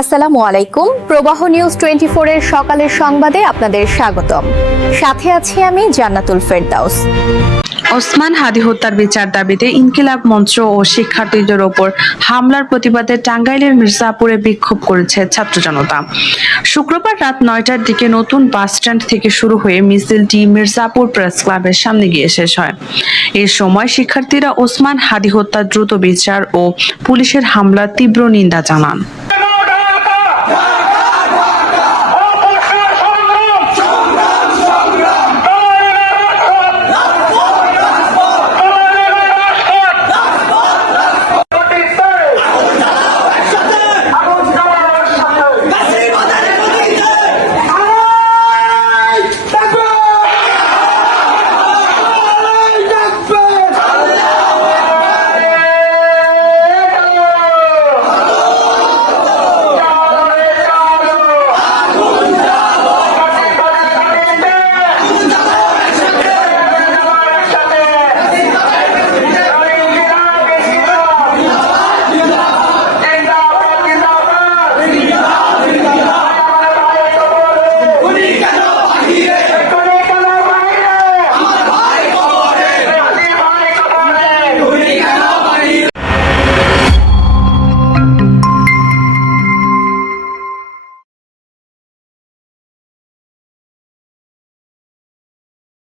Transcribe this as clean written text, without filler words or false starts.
আসসালামু আলাইকুম। প্রবাহ নিউজ 24 এর সকালের সংবাদে আপনাদের স্বাগতম। সাথে আছি আমি জান্নাতুল ফেরদাউস। ওসমান হাদী হত্যার বিচার দাবিতে ইনকিলাব মঞ্চ ও শিক্ষার্থীদের ওপর হামলার প্রতিবাদে টাঙ্গাইলের মির্জাপুরে বিক্ষোভ করেছে ছাত্র জনতা। শুক্রবার রাত 9টার দিকে নতুন বাস স্ট্যান্ড থেকে শুরু হয়ে মিছিলটি মির্জাপুর প্রেস ক্লাবের সামনে গিয়ে শেষ হয়। এ সময় শিক্ষার্থীরা ওসমান হাদী হত্যার দ্রুত বিচার ও পুলিশের হামলার তীব্র নিন্দা জানান।